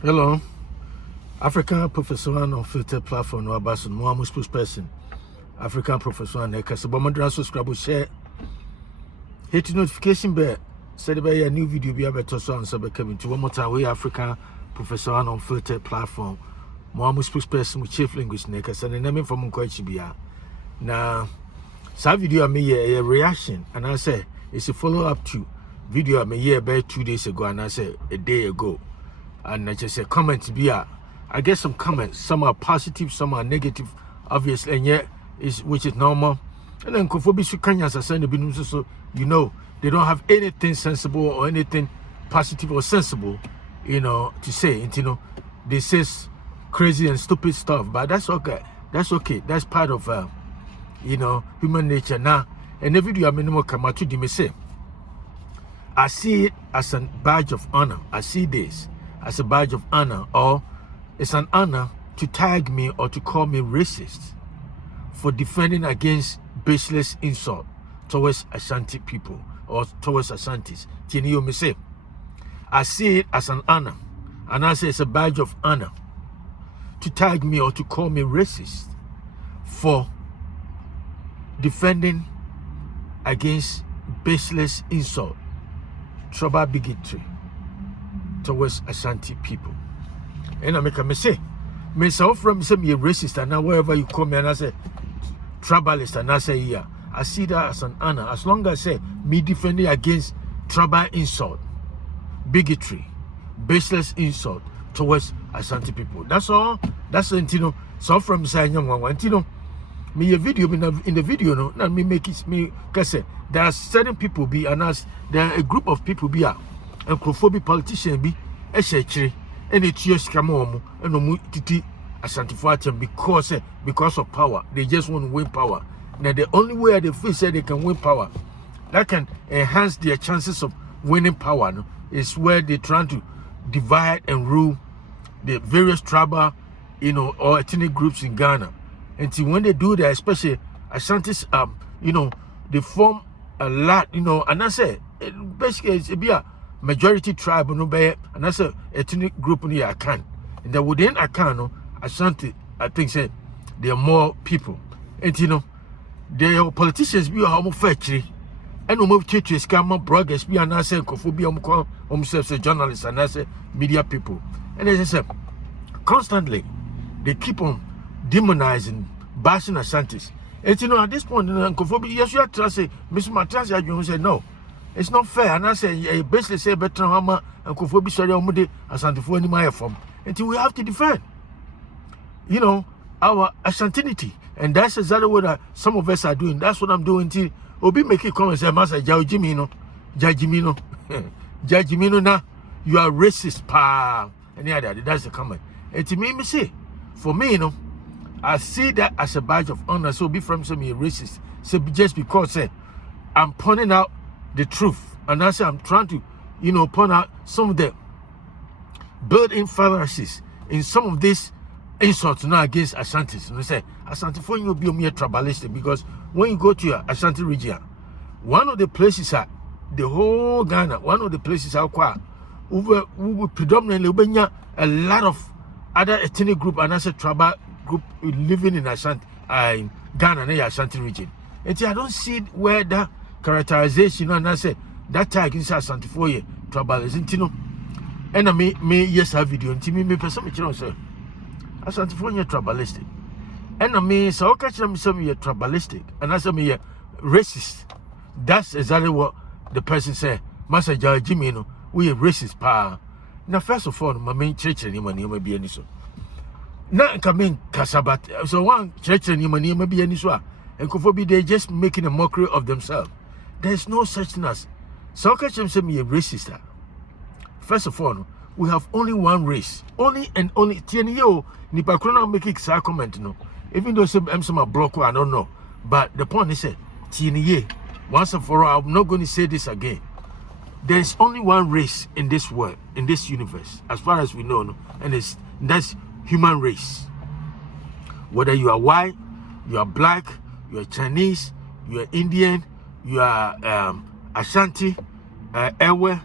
Hello, African professor on filter platform no abaso no amu spokesperson. African professor and ekase bomodra subscribe share hit notification bell said be a new video be abeto so and so be coming to one more time we African professor on filter platform. Mo amu spokesperson with chief linguist na ekase na name from Nkwachi bia. Na sa video me a reaction and I say it's a follow up to video me here about 2 days ago and I say a day ago. And I just say comments be I get some comments, some are positive, some are negative, obviously, and yet is which is normal. And then Kofobi Sukanyas are saying the so they don't have anything sensible or anything positive or sensible, to say. And they say crazy and stupid stuff, but that's okay. That's okay. That's part of human nature. Now, and the video I mean come out to me say I see it as a badge of honor. I see this as a badge of honor, or it's an honor to tag me or to call me racist for defending against baseless insult towards Ashanti people or towards Asantes. You me say, I see it as an honor, and I say it's a badge of honor to tag me or to call me racist for defending against baseless insult, tribal bigotry towards Ashanti people. And I make a mistake. Me say from say me a racist and now wherever you come and I say tribalist and I say yeah. I see that as an honor. As long as I say me defending against tribal insult, bigotry, baseless insult towards Ashanti people. That's all. That's so from saying young one me a video in the video no now me make it me cause there are certain people be and as there are a group of people be and crofobia politician be a shechiri and it just come on and no titi Ashanti atem because of power. They just want to win power. Now the only way they feel say they can win power that can enhance their chances of winning power is where they're trying to divide and rule the various tribal or ethnic groups in Ghana. And see, when they do that, especially Asantes, they form a lot, and I say basically it's be a majority tribe, and I say ethnic group in Akan. And then within Akan, Ashanti, I think say there are more people. And the politicians be how factory, and move to scam bloggers be and I say Kofobi themselves journalists and I say media people. And as I said, constantly they keep on demonizing, bashing Asantes. And at this point, yes, you are trying to say, Mr. Matrasi, you say no, it's not fair. And I say, basically say better Hama and Kofobi sorry Omude Asante for any my form. Until we have to defend, our Asantinity. And that's exactly what some of us are doing. That's what I'm doing. Until Obi make it come and say, Master Jajimino, Jajimino, now you are racist, pa. And yeah, that's the comment. And to me say, for me, I see that as a badge of honor. So be from some racist. So just because I'm pointing out the truth, and I say I'm trying to, point out some of the built-in fallacies in some of these insults now against Asantes. And I say Asante for you be mere tribalistic because when you go to your Ashanti region, one of the places the whole Ghana, one of the places we predominantly a lot of other ethnic group and as a tribal group living in Ashanti, in Ghana and the Ashanti region. And I don't see where that characterization and I say that tag is Asante for you tribalism. And I may yes have video and me person say Asante for you tribalistic. And I mean so catch them some you tribalistic and I say me racist. That's exactly what the person said. Master Jimmy, we are racist pa. Now first of all, my main church and money may be any so. Now coming Kasabat, so one church and money may be any so. And Kofobi they just making a mockery of themselves. There's no such thing as so catch them say me a racist. First of all, we have only one race. Only and only TNO Nipakuna make it comment even though some are block I don't know. But the point is TNA once and for all, I'm not going to say this again. There's only one race in this world, in this universe, as far as we know, and that's human race. Whether you are white, you are black, you are Chinese, you are Indian, you are Ashanti, Ewe,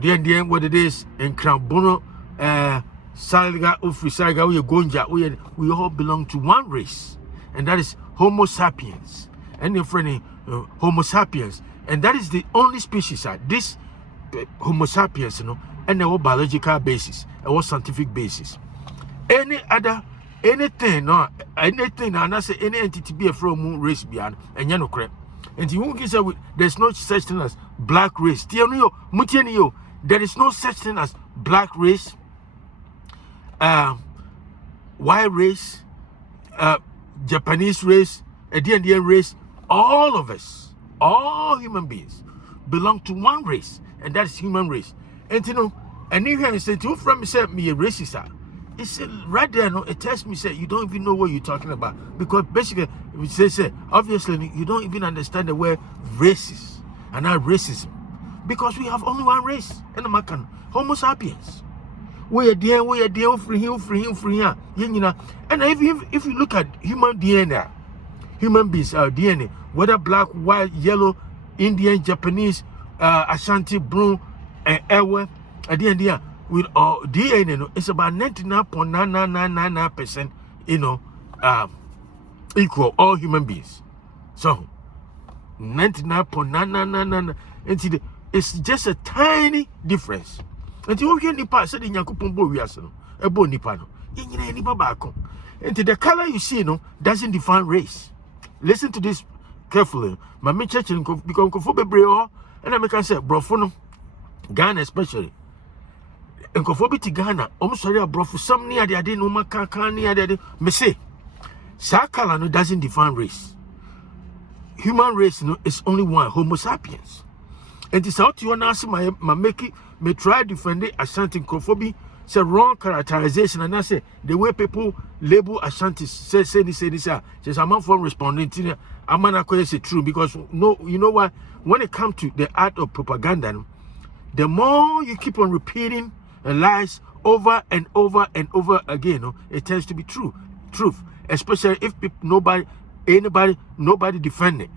then what it is in Krambono, Salga, Ufrisaga, we Gonja, we all belong to one race, and that is Homo sapiens. And your friend, Homo sapiens, and that is the only species this Homo sapiens, and our biological basis, our scientific basis. Any other, anything, and I say any entity be a from race beyond, and you know, crap. And you won't say there's no such thing as black race. There is no such thing as black race, white race, Japanese race, Indian race. All of us, all human beings, belong to one race, and that is human race. And and if you say to from me a racist, it's right there. No, it tells me say you don't even know what you're talking about, because basically it say obviously you don't even understand the word racist and not racism, because we have only one race, and the Macan Homo sapiens. We are there, free here. And if you look at human DNA, human beings, our DNA, whether black, white, yellow, Indian, Japanese, Ashanti, Brun, and Ewe, at the end, with our DNA, it's about 99.99999%, equal all human beings. So 99.99999, and it's just a tiny difference. And you hear Nipa said in Yakupumbo Yasano, a bo Nipano, in Bako. And the color you see, doesn't define race. Listen to this carefully. My church because Kofobe and I can say, Brofono, Ghana especially. And Kofobi Ghana, almost sorry, bro, for some near the idea, no Makaka near the Messe. Sakalano doesn't define race. Human race is only one, Homo sapiens. And it's out to answer my make me try defending Ashanti Kofobi. It's a wrong characterization, and I say the way people label Asantes say this, says I'm not from responding to it. I'm not going to say true, because no, you know what? When it comes to the art of propaganda, the more you keep on repeating lies over and over and over again, it tends to be truth. Especially if nobody defend it,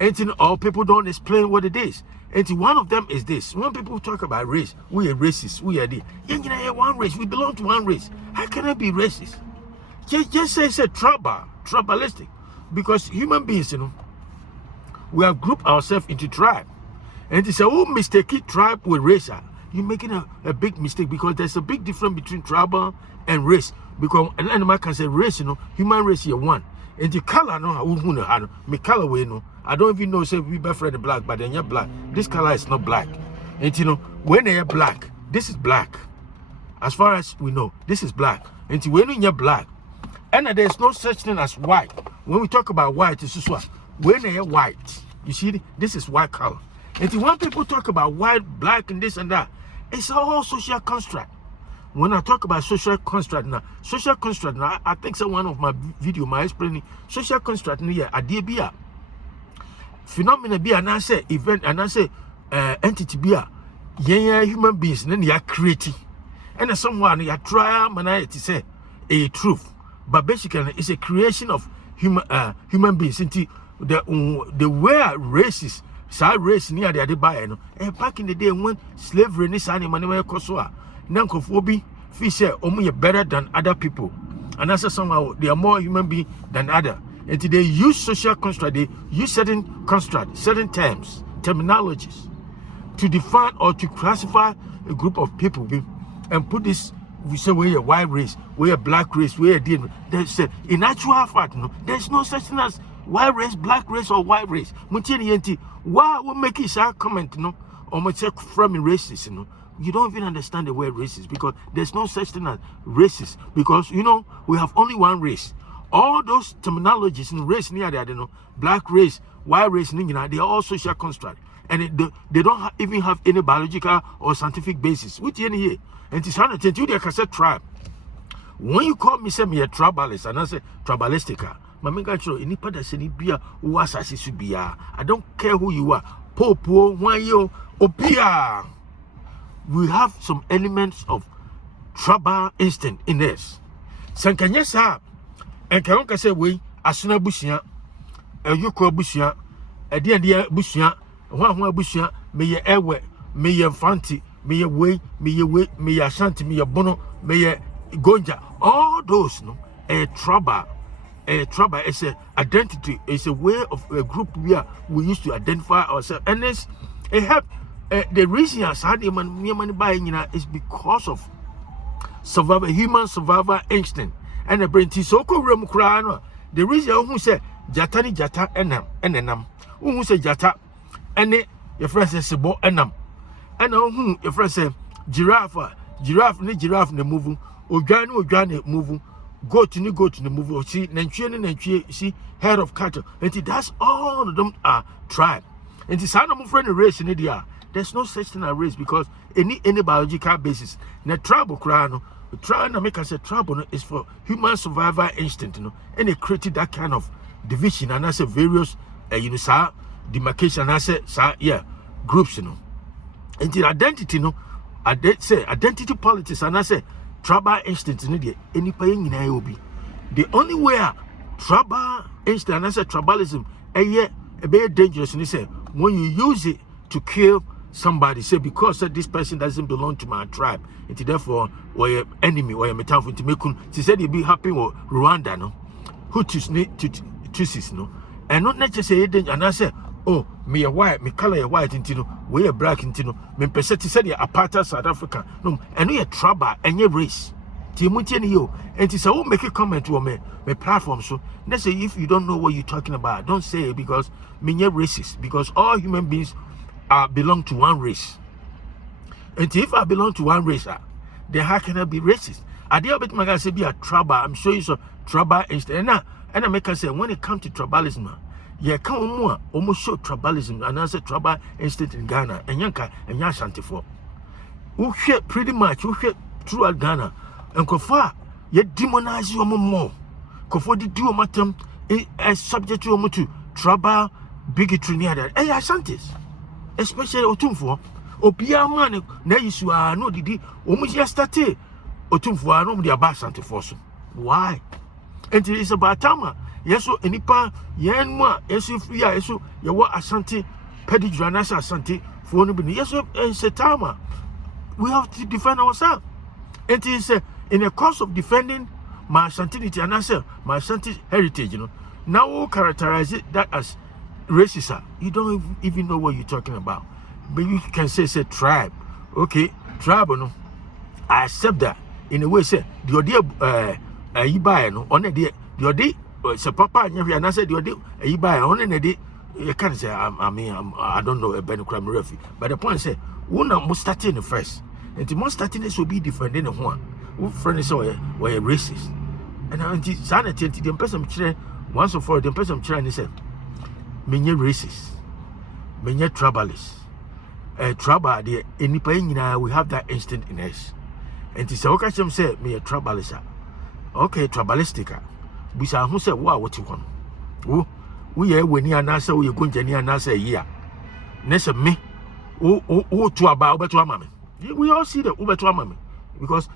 and all people don't explain what it is. And one of them is this: when people talk about race, we are racist. We are one race. We belong to one race. How can I be racist? Just say it's a tribalistic, because human beings, we have grouped ourselves into tribe, and it's a whole mistake tribe with race. You're making a big mistake, because there's a big difference between tribal and race. Because an animal can say race, human race is one. And the color, me color way, I don't even know, say we prefer the black, but then you're black. This color is not black. And when they're black, this is black. As far as we know, this is black. And when you're black, and there's no such thing as white. When we talk about white, it's just what? When they're white, you see, this is white color. And when people talk about white, black, and this and that, it's all social construct. When I talk about social construct now, I think so one of my video, my explaining social construct here, idea phenomena be and I say event and I say entity be human beings, and then you are creating. And someone you try to say a truth. But basically it's a creation of human beings. Into the way races, race near the buyer. Back in the day when slavery is animal kosoa. Nankophobia, fish are better than other people, and as somehow they are more human being than other. And they use social construct, they use certain construct, certain terms, terminologies to define or to classify a group of people, and put this. We say we're a white race, we're a black race, we're a different. In actual fact, there's no such thing as white race, black race, or white race. Why we make it a comment, or we check from races, You don't even understand the word racist, because there's no such thing as racist, because we have only one race. All those terminologies in race near the black race, white race, they are all social construct, and they don't even have any biological or scientific basis. Which here, and it's hard to tell you they say tribe. When you call me, say me a tribalist, and I say tribalistic, I don't care who you are, Popo, Wanyo, Opia. We have some elements of tribal instinct in us. Sankanyesa, and Kanka say, we, Asuna Bushia, a Yuko Bushia, a dear Bushia, one Bushia, may ye ewe, may ye fanti, me a way, me a shanty, me a bono, me a gonja. All those no a trouble. A trouble is a identity, it's a way of a group where we used to identify ourselves. And it's it help the reason I said money buying is because of human survival instinct. And the brain is so cool. The reason who say jatani jata enam who say jata and your friend says sebo enam and who your friend say giraffe ne move ojane move goat ni move see nantwie see head of cattle and that's all of them are tribe and it's not friend race in India. There's no such thing as race because any biological basis na tribal crown. Trying to make us a trouble is for human survival instinct, and it created that kind of division and as a various, demarcation as a groups, And the identity, I say identity politics and I say tribal instinct in any paying in IOB. The only way tribal instinct and I say tribalism, a very dangerous, and say when you use it to kill somebody, say because this person doesn't belong to my tribe, and therefore or your enemy or your metaphor to make she said you be happy with Rwanda, no, Tutsis, no, and not necessarily and I say, oh, me a white, me color a white into we a black into me percent said you apartheid South Africa, no, and we a trouble and your race. You and it's all make a comment to me platform. So let's say if you don't know what you're talking about, don't say it because me racist, because all human beings belong to one race. And if I belong to one race, then how can I be racist? I dare bet my guy say be a trouble. I'm sure it's a trouble instinct. And I make her say when it comes to tribalism, come more almost show tribalism and as a trouble instinct in Ghana and Yanka and Ashanti for. Who shit pretty much who shit throughout Ghana and Kofa yet demonize you more. Kofa did do a matter as subject to tribal bigotry near that. Hey, Asantes. Especially Otumfo, Opia man, na no didi, almost yesterday. Otumfo, no, the Abasante force. Why? And it is about Tama. Yes, so any pa, Yanma, yes, if we are so, you want Asante, pedigree, Asante, for nobody. Yes, it's a Tama. We have to defend ourselves. It is in the course of defending my Asantinity and answer my Asante heritage, Now we'll characterize it that as racist, you don't even know what you're talking about. But you can say tribe. Okay, tribe, no. I accept that. In a way, say the idea you buy no on the idea say papa and I said the idea you buy on the day you can't say I don't know a Ben crime refuge. But the point say one must start in the first. And the most starting this will be different than one. Who friend is were a racist. And I sanity the person once or for the person trying say many racist, many tribalist. Trouble, the any pain we have that instinct in us. And it's okay, say me a tribalist. Okay, tribalistic. We shall who say, wow, what you want? Oh, we are when you are not so you're going to near Nasa a year. Nessa me, oh, to about Uber to a mammy. We all see the Uber to a mammy because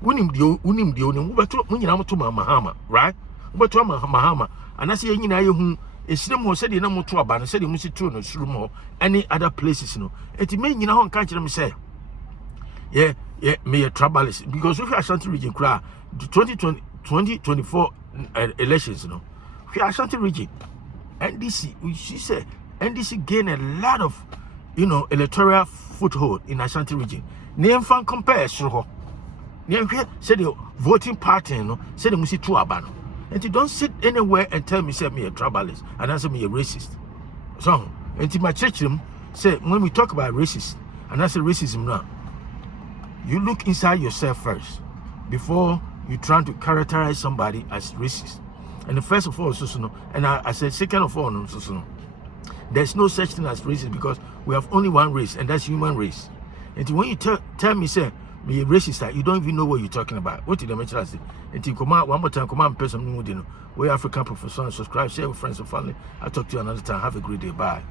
winning the Uber to Mahama, right? Uber to Mahama, and I say, you know, whom. It's them who said you know to about and said you must to no room any other places, It may you know can't you say. Yeah, me a tribalist because if you are Ashanti region cry the 2024 elections, we are Ashanti region. NDC, she said NDC gained a lot of electoral foothold in Ashanti region. Name fan compare so Name said the voting party, said you must to about. And you don't sit anywhere and tell me, say me a tribalist and answer me a racist. So, and my church room say when we talk about racist and I say racism now, you look inside yourself first before you try to characterize somebody as racist. And the first of all, and I said second of all, there's no such thing as racist because we have only one race and that's human race. And when you tell me, say me a racist, you don't even know what you're talking about. What did I mention? And you come out one more time, come out and pay some new, we African professor, subscribe, share with friends and family. I'll talk to you another time. Have a great day. Bye.